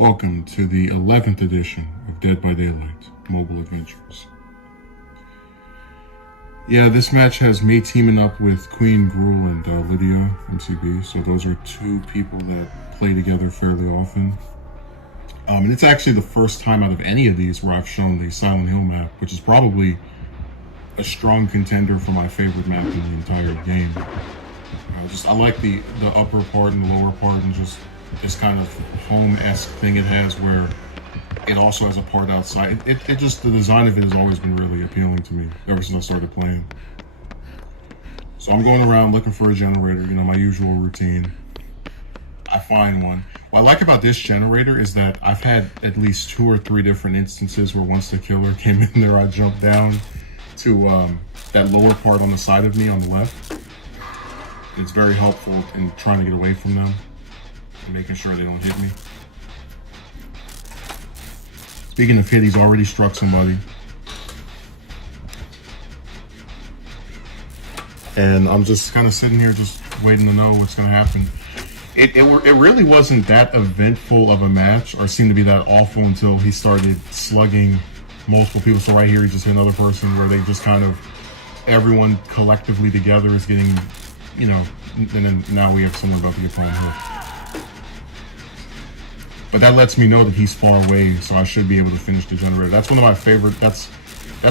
Welcome to the 11th edition of Dead by Daylight Mobile Adventures. Yeah, this match has me teaming up with Queen Gruel and Lydia MCB, so those are two people that play together fairly often. And it's actually the first time out of any of these where I've shown the Silent Hill map, which is probably a strong contender for my favorite map in the entire game. I like the upper part and the lower part, and just this kind of home-esque thing it has where it also has a part outside. It just, the design of it has always been really appealing to me ever since I started playing. So I'm going around looking for a generator, you know, my usual routine. I find one. What I like about this generator is that I've had at least 2 or 3 different instances where once the killer came in there, I jumped down to that lower part on the side of me on the left. It's very helpful in trying to get away from them and making sure they don't hit me. Speaking of hit, he's already struck somebody. And I'm just kind of sitting here just waiting to know what's going to happen. It really wasn't that eventful of a match, or seemed to be that awful, until he started slugging multiple people. So right here, he just hit another person where they just kind of, everyone collectively together is getting, you know, and then now we have someone about to get thrown hit. But that lets me know that he's far away, so I should be able to finish the generator. That's one of my favorite, that's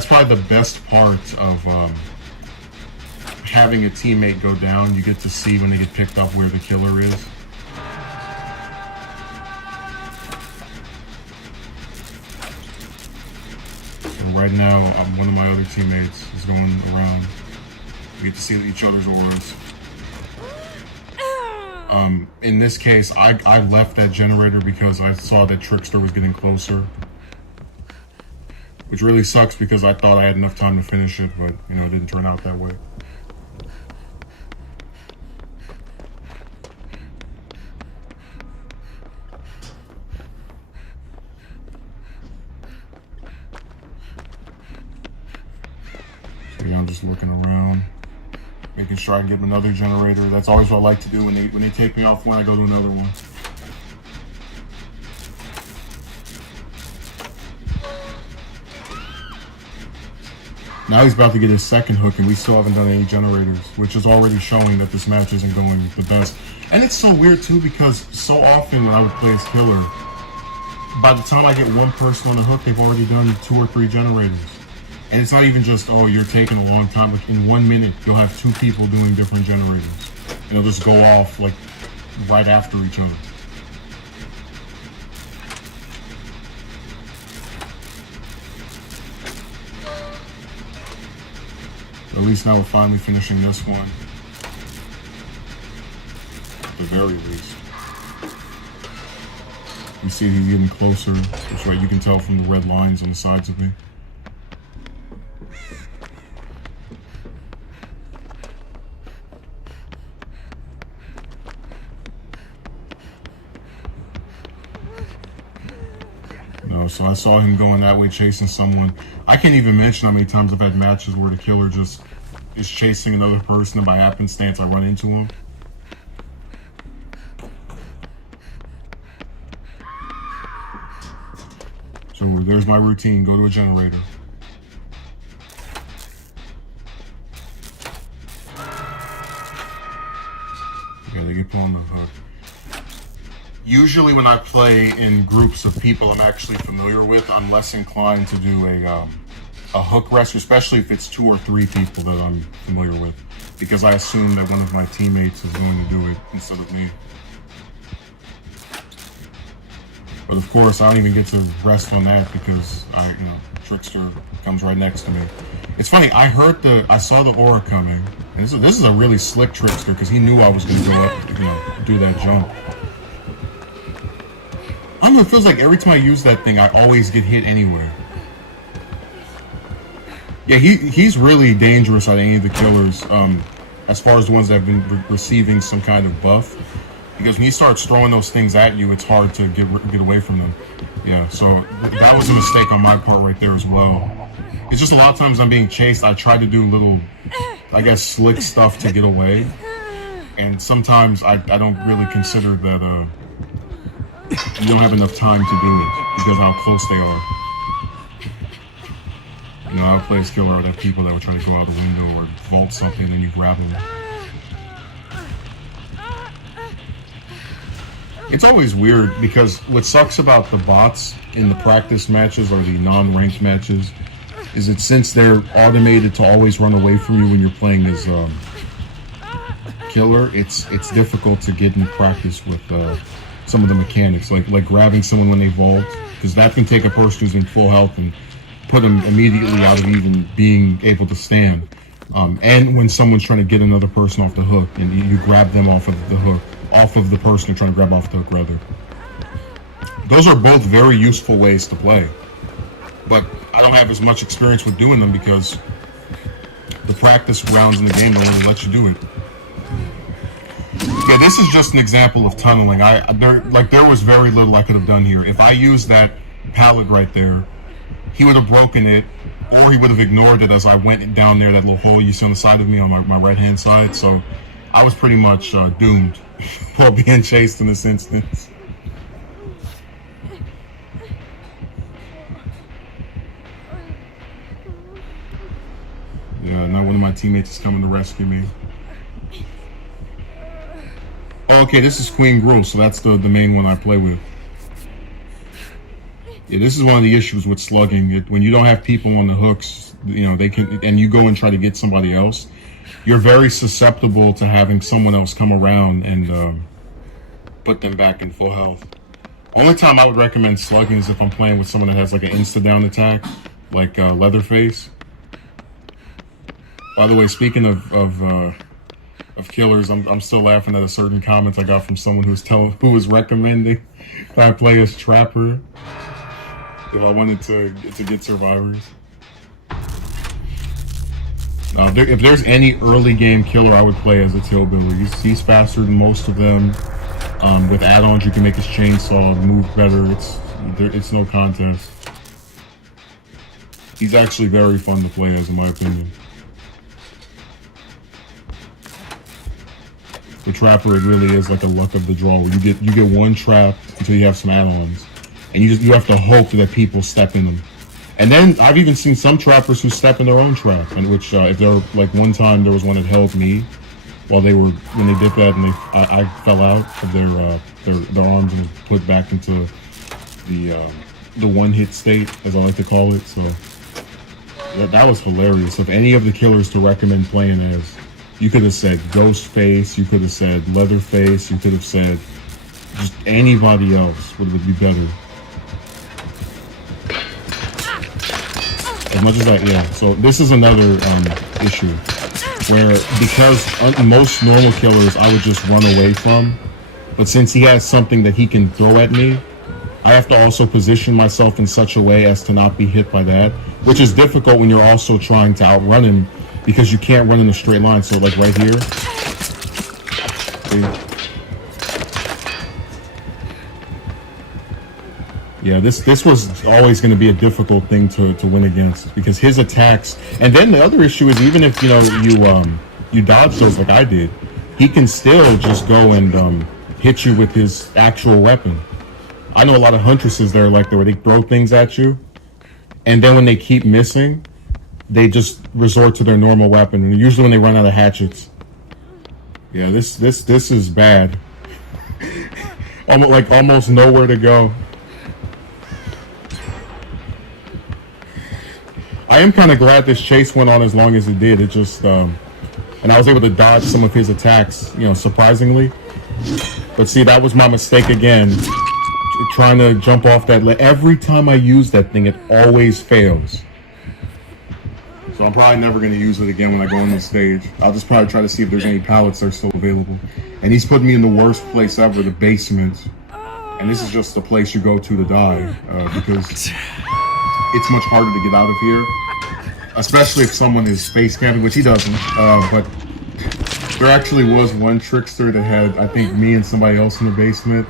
probably the best part of having a teammate go down. You get to see when they get picked up where the killer is. So right now, one of my other teammates is going around. We get to see each other's auras. In this case, I left that generator because I saw that Trickster was getting closer. Which really sucks because I thought I had enough time to finish it, but, you know, it didn't turn out that way. So yeah, I'm just looking around, making sure I can get another generator. That's always what I like to do when they take me off one. I go to another one. Now he's about to get his second hook, and we still haven't done any generators, which is already showing that this match isn't going the best. And it's so weird too, because so often when I would play as killer, by the time I get one person on the hook, they've already done 2 or 3 generators. And it's not even just, oh, you're taking a long time. Like in 1 minute, you'll have 2 people doing different generators. And they'll just go off like right after each other. At least now we're finally finishing this one. At the very least. You see he's getting closer. That's right, you can tell from the red lines on the sides of me. No, so I saw him going that way, chasing someone. I can't even mention how many times I've had matches where the killer just is chasing another person, and by happenstance I run into him. So there's my routine, go to a generator. Yeah, they get put on the hook. Usually when I play in groups of people I'm actually familiar with, I'm less inclined to do a hook rescue, especially if it's 2 or 3 people that I'm familiar with, because I assume that one of my teammates is going to do it instead of me. But of course, I don't even get to rest on that because Trickster comes right next to me. It's funny, I saw the aura coming, and this is a really slick Trickster because he knew I was going to go up, do that jump. I don't know, it feels like every time I use that thing, I always get hit anywhere. Yeah, he's really dangerous out of any of the killers, as far as the ones that have been receiving some kind of buff. Because when he starts throwing those things at you, it's hard to get away from them. Yeah, so that was a mistake on my part right there as well. It's just a lot of times I'm being chased, I try to do little, I guess, slick stuff to get away. And sometimes I don't really consider that you don't have enough time to do it because of how close they are. You know, I play as killer are that people that will try to go out the window or vault something and you grab them. It's always weird because what sucks about the bots in the practice matches or the non-ranked matches is that since they're automated to always run away from you when you're playing as killer, it's difficult to get in practice with some of the mechanics, like grabbing someone when they vault, because that can take a person who's in full health and put them immediately out of even being able to stand. And when someone's trying to get another person off the hook and you grab them off of the hook, off of the person they're trying to grab off the hook rather. Those are both very useful ways to play, but I don't have as much experience with doing them because the practice rounds in the game don't really let you do it. Yeah, this is just an example of tunneling. There was very little I could have done here. If I used that pallet right there, he would have broken it, or he would have ignored it as I went down there, that little hole you see on the side of me on my right-hand side. So I was pretty much doomed while being chased in this instance. Yeah, now one of my teammates is coming to rescue me. Oh, okay, this is Queen Gruel, so that's the main one I play with. Yeah, this is one of the issues with slugging. When you don't have people on the hooks, you know, they can, and you go and try to get somebody else, you're very susceptible to having someone else come around and put them back in full health. Only time I would recommend slugging is if I'm playing with someone that has like an insta-down attack, like Leatherface. By the way, speaking of killers, I'm still laughing at a certain comment I got from someone who was recommending that I play as Trapper if I wanted to get survivors. If there's any early game killer I would play as a Hillbilly. He's faster than most of them. With add-ons, you can make his chainsaw move better. It's no contest. He's actually very fun to play as, in my opinion. The Trapper, it really is like a luck of the draw. Where you get one trap until you have some add-ons, and you have to hope that people step in them. And then I've even seen some trappers who step in their own trap, and which if they're like, one time there was one that held me while when they did that, and I fell out of their arms and was put back into the one-hit state, as I like to call it. So that was hilarious. If any of the killers to recommend playing as, you could have said Ghostface, you could have said Leatherface, you could have said just anybody else would be better. As much as yeah. So this is another issue where, because most normal killers I would just run away from, but since he has something that he can throw at me, I have to also position myself in such a way as to not be hit by that, which is difficult when you're also trying to outrun him, because you can't run in a straight line. So like right here, see? Yeah, this was always going to be a difficult thing to win against, because his attacks, and then the other issue is, even if you dodge those like I did, he can still just go and hit you with his actual weapon. I know a lot of huntresses that are like that, where they throw things at you, and then when they keep missing, they just resort to their normal weapon, and usually when they run out of hatchets. Yeah, this is bad. Almost nowhere to go. I am kind of glad this chase went on as long as it did. It just, and I was able to dodge some of his attacks, surprisingly. But see, that was my mistake again, trying to jump off that. Every time I use that thing, it always fails. So I'm probably never going to use it again when I go on the stage. I'll just probably try to see if there's any pallets that are still available. And he's putting me in the worst place ever, the basement. And this is just the place you go to die, because it's much harder to get out of here, especially if someone is space camping, which he doesn't. But there actually was one trickster that had, I think, me and somebody else in the basement.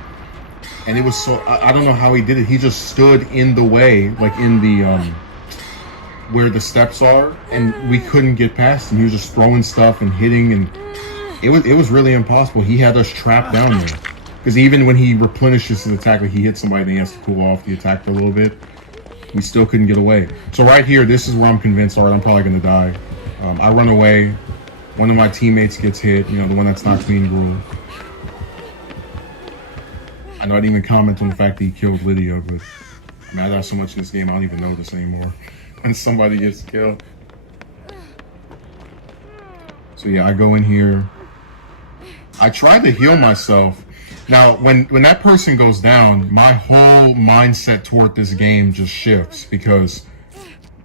And it was so, I don't know how he did it. He just stood in the way, like in the, where the steps are, and we couldn't get past him. He was just throwing stuff and hitting, and it was really impossible. He had us trapped down there. Because even when he replenishes his attack, like he hits somebody and he has to cool off the attack for a little bit, we still couldn't get away. So right here, this is where I'm convinced, all right, I'm probably going to die. I run away. One of my teammates gets hit, you know, the one that's not Queen Gruel. I know I didn't even comment on the fact that he killed Lydia, but I mean, I got so much in this game, I don't even notice anymore when somebody gets killed. So yeah, I go in here. I try to heal myself. Now, when that person goes down, my whole mindset toward this game just shifts, because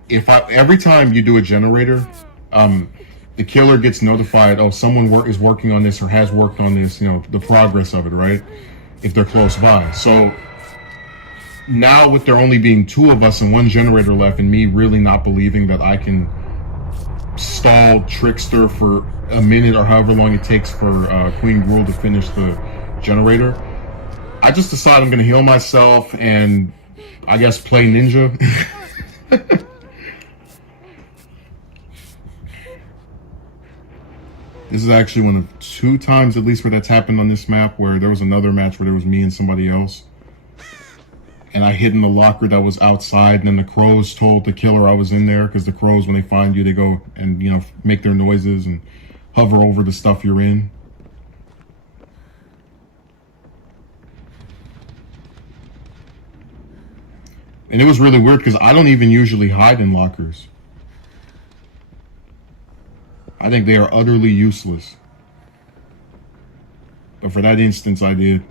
every time you do a generator, the killer gets notified, oh, someone is working on this or has worked on this, you know, the progress of it, right? If they're close by. So now with there only being 2 of us and 1 generator left, and me really not believing that I can stall Trickster for a minute or however long it takes for Queen Gruel to finish the generator, I just decide I'm going to heal myself and I guess play ninja. This is actually one of 2 times at least where that's happened on this map, where there was another match where there was me and somebody else. And I hid in the locker that was outside, and then the crows told the killer I was in there, because the crows, when they find you, they go and, you know, make their noises and hover over the stuff you're in. And it was really weird because I don't even usually hide in lockers. I think they are utterly useless. But for that instance, I did.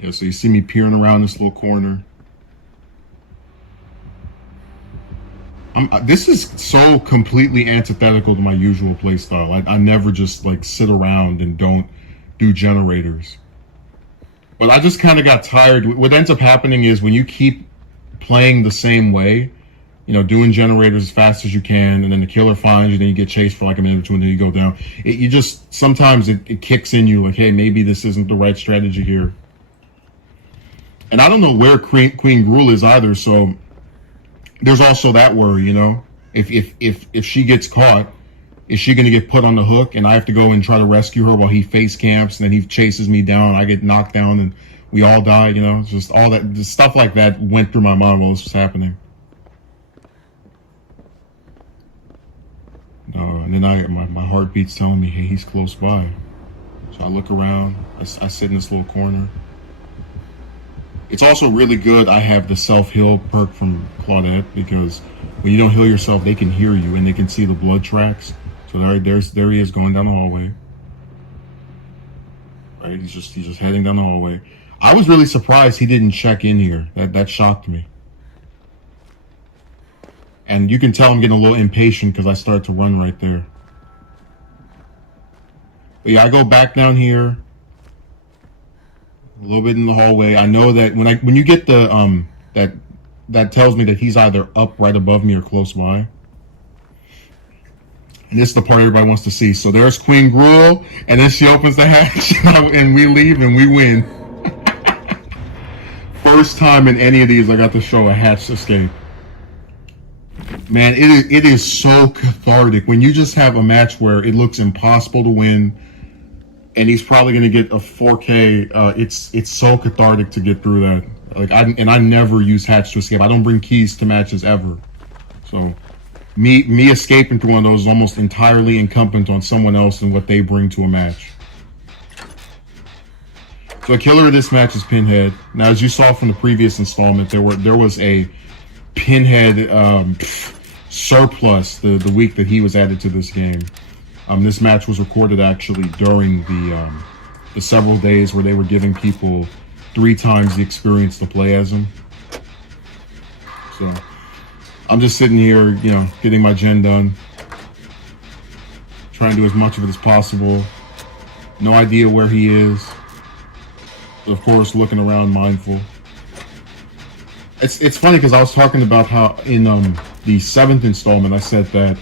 Yeah, so you see me peering around this little corner. This is so completely antithetical to my usual play style. I never just like sit around and don't do generators. But I just kind of got tired. What ends up happening is when you keep playing the same way, you know, doing generators as fast as you can, and then the killer finds you, then you get chased for like a minute or 2, and then you go down. You just, sometimes it kicks in you like, hey, maybe this isn't the right strategy here. And I don't know where Queen Gruel is either, so there's also that worry, you know. If she gets caught, is she going to get put on the hook, and I have to go and try to rescue her while he face camps, and then he chases me down, I get knocked down, and we all die, you know? Just all that, just stuff like that went through my mind while this was happening. And then my heartbeat's telling me, hey, he's close by. So I look around, I sit in this little corner. It's also really good I have the self-heal perk from Claudette, because when you don't heal yourself, they can hear you and they can see the blood tracks. So there he is going down the hallway. Right, he's just heading down the hallway. I was really surprised he didn't check in here. That shocked me. And you can tell I'm getting a little impatient because I start to run right there. But yeah, I go back down here. A little bit in the hallway. I know that when you get the that tells me that he's either up right above me or close by. And this is the part everybody wants to see. So there's Queen Gruel, and then she opens the hatch, and we leave and we win. First time in any of these I got to show a hatch escape. Man, it is so cathartic when you just have a match where it looks impossible to win, and he's probably going to get a 4K. It's so cathartic to get through that. Like I never use hatch to escape. I don't bring keys to matches ever. So me escaping through one of those is almost entirely incumbent on someone else and what they bring to a match. So the killer of this match is Pinhead. Now, as you saw from the previous installment, there was a Pinhead surplus the week that he was added to this game. This match was recorded actually during the several days where they were giving people 3 times the experience to play as him. So I'm just sitting here, you know, getting my gen done, trying to do as much of it as possible. No idea where he is. But of course, looking around mindful. It's funny because I was talking about how in the 7th installment I said that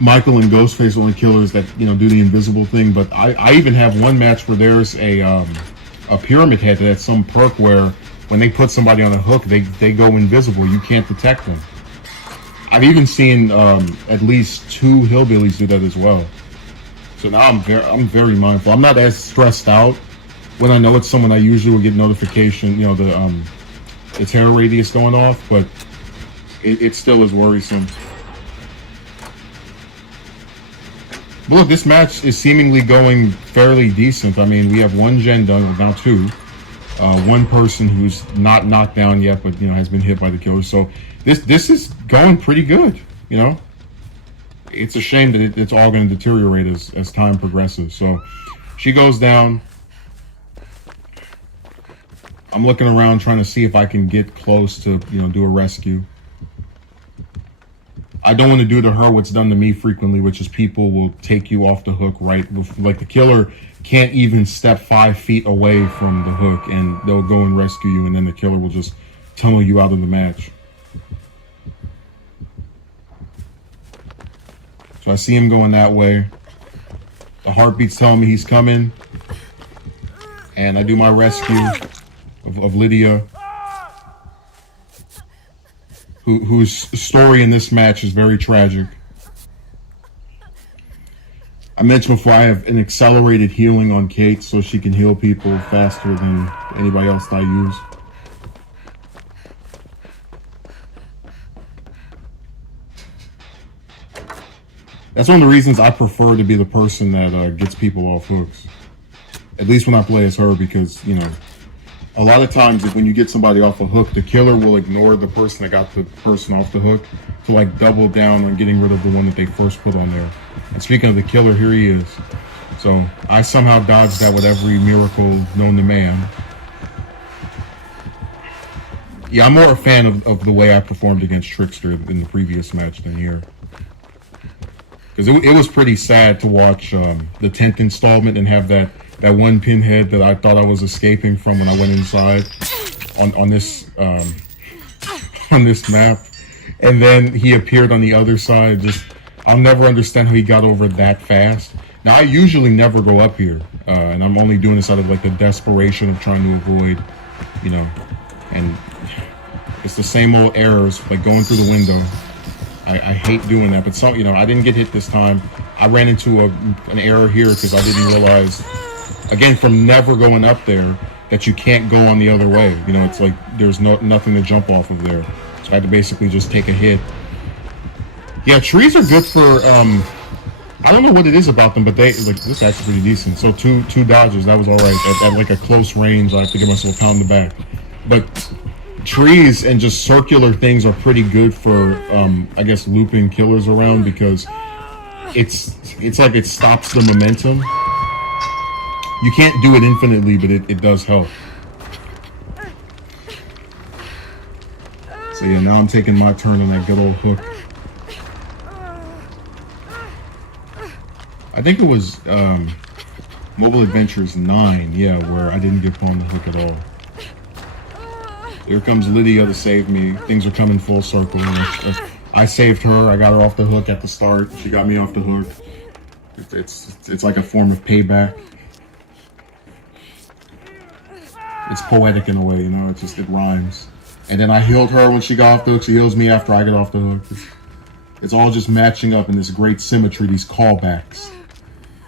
Michael and Ghostface are only killers that, you know, do the invisible thing, but I even have one match where there's a pyramid head that has some perk where when they put somebody on a hook, they go invisible. You can't detect them. I've even seen at least 2 hillbillies do that as well. So now I'm very mindful. I'm not as stressed out When I know it's someone, I usually will get notification, you know, the terror radius going off, but it still is worrisome. But look, this match is seemingly going fairly decent. I mean, we have one gen done, now two. One person who's not knocked down yet, but you know has been hit by the killer. So this is going pretty good. You know, it's a shame that it's all going to deteriorate as time progresses. So she goes down. I'm looking around trying to see if I can get close to do a rescue. I don't want to do to her what's done to me frequently, which is people will take you off the hook right before, like the killer can't even step 5 feet away from the hook and they'll go and rescue you, and then the killer will just tunnel you out of the match. So I see him going that way. The heartbeat's telling me he's coming. And I do my rescue of Lydia, whose story in this match is very tragic. I mentioned before I have an accelerated healing on Kate so she can heal people faster than anybody else that I use. That's one of the reasons I prefer to be the person that gets people off hooks. At least when I play as her, because, you know, a lot of times when you get somebody off a hook, the killer will ignore the person that got the person off the hook to like double down on getting rid of the one that they first put on there. And speaking of the killer, here he is. So I somehow dodged that with every miracle known to man. Yeah, I'm more a fan of the way I performed against Trickster in the previous match than here. Because it was pretty sad to watch the 10th installment and have that one Pinhead that I thought I was escaping from when I went inside on this on this map, and then he appeared on the other side. Just I'll never understand how he got over that fast. Now I usually never go up here, and I'm only doing this out of like the desperation of trying to avoid, you know, and it's the same old errors like going through the window. I hate doing that, but some, you know, I didn't get hit this time. I ran into an error here because I didn't realize, again, from never going up there, that you can't go on the other way. You know, it's like there's nothing to jump off of there. So I had to basically just take a hit. Yeah, trees are good for, I don't know what it is about them, but they, like, this is actually pretty decent. So two dodges, that was all right. At like a close range, I have to give myself a pound in the back. But trees and just circular things are pretty good for, I guess, looping killers around, because it's like it stops the momentum. You can't do it infinitely, but it does help. So yeah, now I'm taking my turn on that good old hook. I think it was Mobile Adventures 9, yeah, where I didn't get put on the hook at all. Here comes Lydia to save me. Things are coming full circle. I saved her. I got her off the hook at the start. She got me off the hook. It's like a form of payback. It's poetic in a way, you know. It rhymes. And then I healed her when she got off the hook. She heals me after I get off the hook. It's all just matching up in this great symmetry. These callbacks.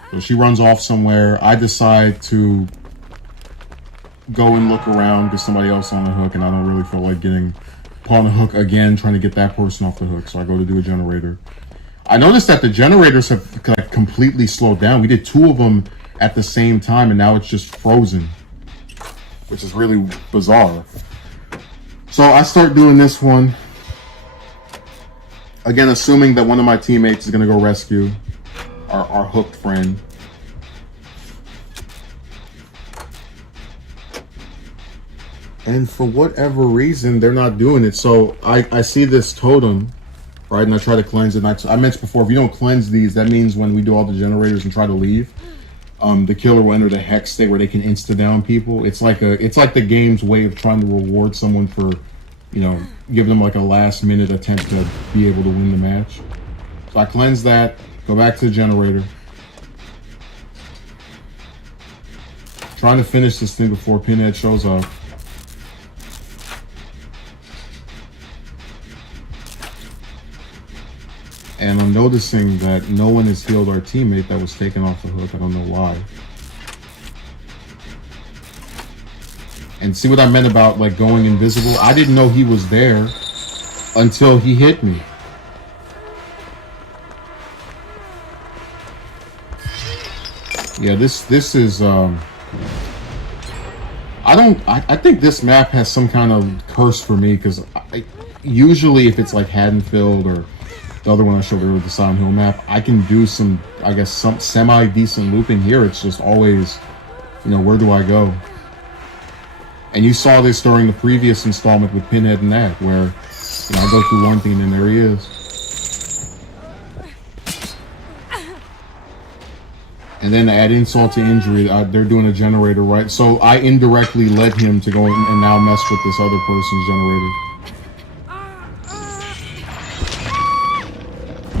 So she runs off somewhere. I decide to go and look around, get somebody else on the hook, and I don't really feel like getting put on the hook again, trying to get that person off the hook. So I go to do a generator. I noticed that the generators have completely slowed down. We did 2 of them at the same time, and now it's just frozen, which is really bizarre. So I start doing this one. Again, assuming that one of my teammates is going to go rescue our hooked friend. And for whatever reason, they're not doing it. So I see this totem, right? And I try to cleanse it. And I mentioned before, if you don't cleanse these, that means when we do all the generators and try to leave, the killer will enter the hex state where they can insta-down people. It's like the game's way of trying to reward someone for, you know, give them like a last-minute attempt to be able to win the match. So I cleanse that, go back to the generator. Trying to finish this thing before Pinhead shows up. And I'm noticing that no one has healed our teammate that was taken off the hook. I don't know why. And see what I meant about like going invisible? I didn't know he was there until he hit me. Yeah, this is I think this map has some kind of curse for me, because usually if it's like Haddonfield or the other one I showed earlier, the Silent Hill map, I can do some, I guess, some semi-decent looping. Here it's just always, you know, where do I go? And you saw this during the previous installment with Pinhead and that, where, you know, I go through one thing and then there he is. And then to add insult to injury, they're doing a generator, right? So I indirectly led him to go and now mess with this other person's generator.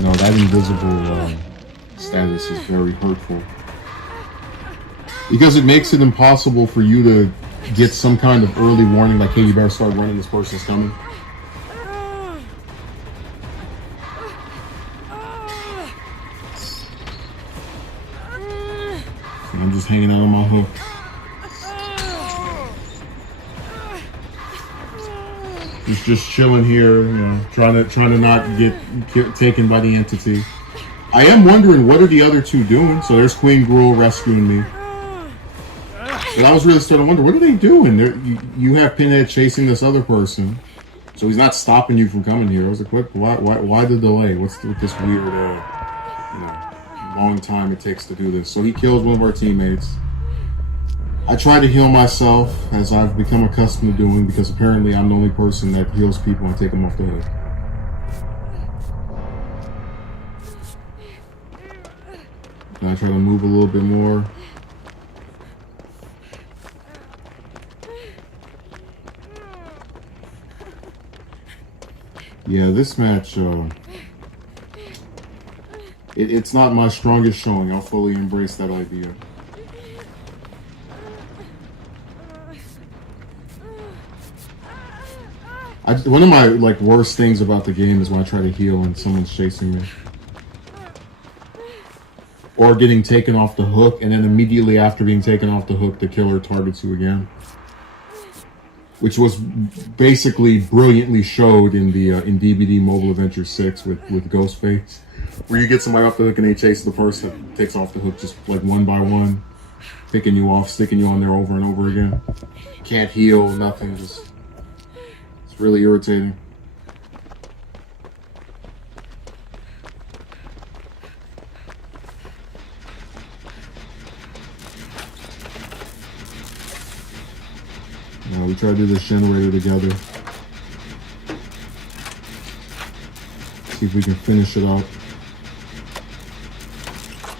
No, that invisible status is very hurtful. Because it makes it impossible for you to get some kind of early warning, like, hey, you better start running, this person's coming. And I'm just hanging out on my hook. He's just chilling here, you know, trying to not get taken by the entity. I am wondering, what are the other two doing? So there's Queen Gruel rescuing me. But I was really starting to wonder, what are they doing? You have Pinhead chasing this other person, so he's not stopping you from coming here. I was like, why the delay? What's with this weird, you know, long time it takes to do this? So he kills one of our teammates. I try to heal myself, as I've become accustomed to doing, because apparently I'm the only person that heals people and take them off the hook. And I try to move a little bit more. Yeah, this match, it's not my strongest showing. I'll fully embrace that idea. One of my worst things about the game is when I try to heal and someone's chasing me. Or getting taken off the hook, and then immediately after being taken off the hook, the killer targets you again. Which was basically brilliantly showed in the in DBD Mobile Adventure 6 with Ghostface, where you get somebody off the hook and they chase the person that takes off the hook just like one by one, picking you off, sticking you on there over and over again. Can't heal, nothing, just it's really irritating. We try to do this generator together. See if we can finish it up.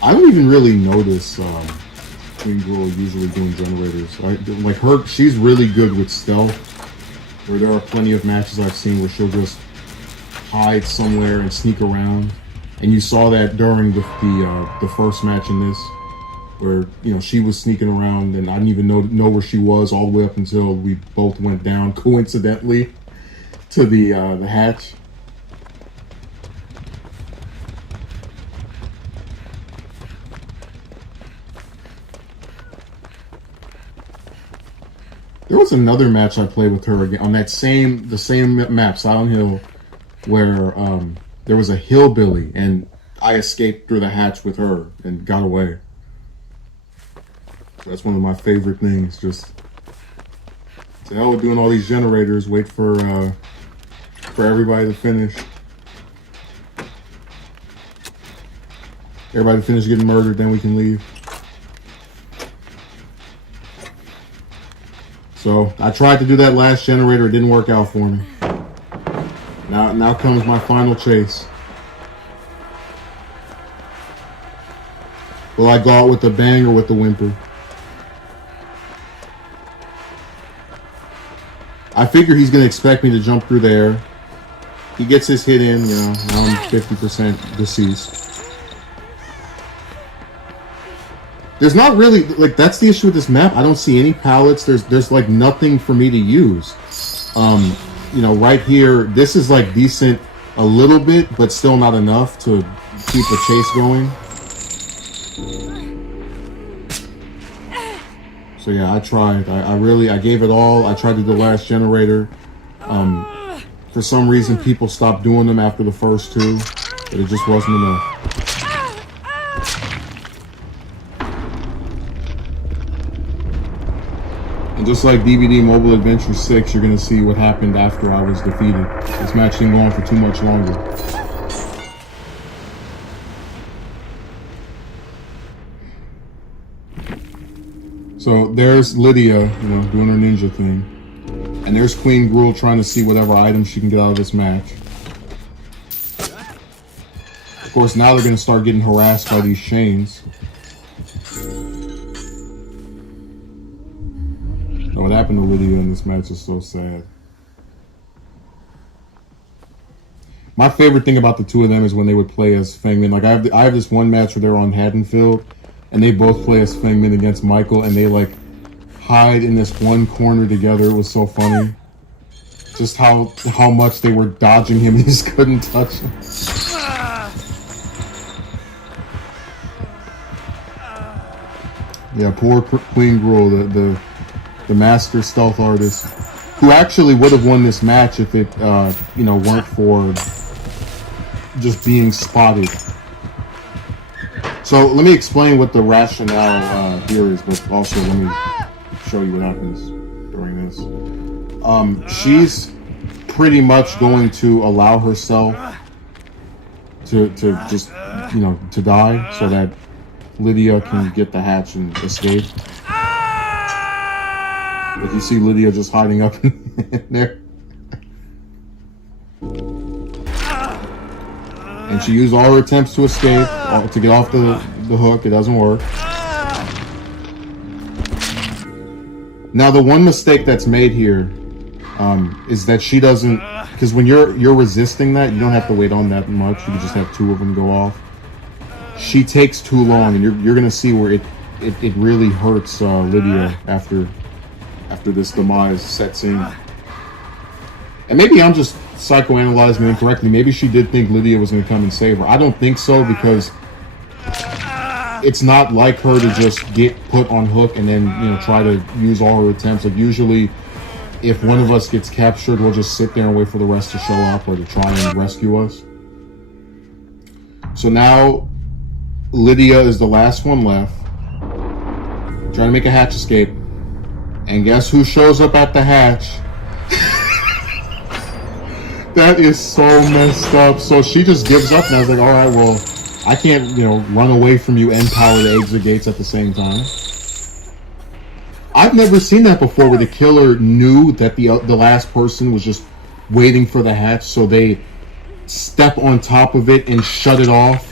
I don't even really notice Queen Gruel usually doing generators. Like her, she's really good with stealth. Where there are plenty of matches I've seen where she'll just hide somewhere and sneak around. And you saw that during the first match in this, where, you know, she was sneaking around and I didn't even know where she was all the way up until we both went down coincidentally to the hatch. There was another match I played with her again on the same map, Silent Hill, where there was a hillbilly and I escaped through the hatch with her and got away. That's one of my favorite things. Just to hell with doing all these generators. Wait for everybody to finish. Everybody to finish getting murdered, then we can leave. So I tried to do that last generator. It didn't work out for me. Now comes my final chase. Will I go out with the bang or with the whimper? I figure he's going to expect me to jump through there. He gets his hit in, you know, now I'm 50% deceased. There's not really, like, that's the issue with this map. I don't see any pallets. There's like nothing for me to use. You know, right here, this is like decent a little bit, but still not enough to keep a chase going. So yeah, I tried. I gave it all. I tried to do the last generator. For some reason, people stopped doing them after the first two, but it just wasn't enough. And just like DVD Mobile Adventure 6, you're gonna see what happened after I was defeated. This match didn't go on for too much longer. So there's Lydia, you know, doing her ninja thing. And there's Queen Gruul trying to see whatever items she can get out of this match. Of course, now they're going to start getting harassed by these chains. Oh, what happened to Lydia in this match is so sad. My favorite thing about the two of them is when they would play as Fengmin. Like, I have this one match where they're on Haddonfield, and they both play as Fengmin against Michael, and they, like, hide in this one corner together. It was so funny. Just how much they were dodging him and he just couldn't touch him. Yeah, poor Queen Gruul, the master stealth artist, who actually would have won this match if it, you know, weren't for just being spotted. So let me explain what the rationale here is, but also let me show you what happens during this. She's pretty much going to allow herself to just, you know, to die so that Lydia can get the hatch and escape. But you see Lydia just hiding up in there. And she used all her attempts to escape, to get off the hook. It doesn't work. Now, the one mistake that's made here is that she doesn't, because when you're resisting that, you don't have to wait on that much. You can just have two of them go off. She takes too long, and you're gonna see where it really hurts Lydia after this demise sets in. And maybe I'm just psychoanalyzing incorrectly. Maybe she did think Lydia was going to come and save her. I don't think so, because it's not like her to just get put on hook and then, you know, try to use all her attempts. Like, usually if one of us gets captured, we'll just sit there and wait for the rest to show up or to try and rescue us. So now Lydia is the last one left, trying to make a hatch escape. And guess who shows up at the hatch? That is so messed up. So she just gives up, and I was like, all right, well, I can't, you know, run away from you and power the exit gates at the same time. I've never seen that before, where the killer knew that the last person was just waiting for the hatch, so they step on top of it and shut it off.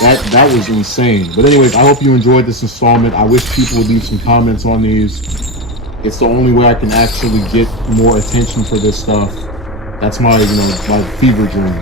That was insane. But anyways, I hope you enjoyed this installment. I wish people would leave some comments on these. It's the only way I can actually get more attention for this stuff. That's my, you know, my fever dream.